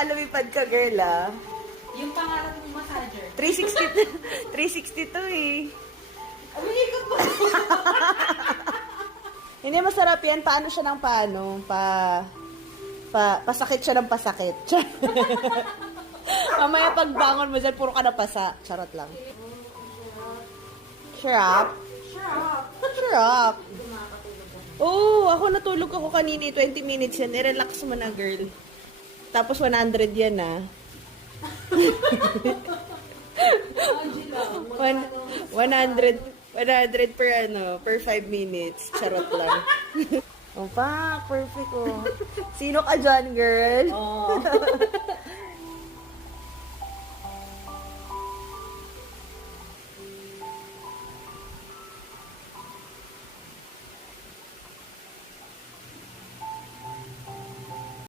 baka lumipad ka, girl, ah. Yung pangarap mong massager. 360, 360 to eh. Umiikot mo. Hindi masarap yan. Paano siya ng paano? Pasakit siya ng pasakit. Mamaya pagbangon mo dyan, puro ka na pasa. Charot lang. Sharap. Sharap. Oo, ako natulog ako kanina. 20 minutes yan. I-relax mo na, girl. Tapos 100 yan, ah. 100 per 5 minutes. Charot lang. Oh, pa, perfect, oh. Sino ka dyan, girl? Oh.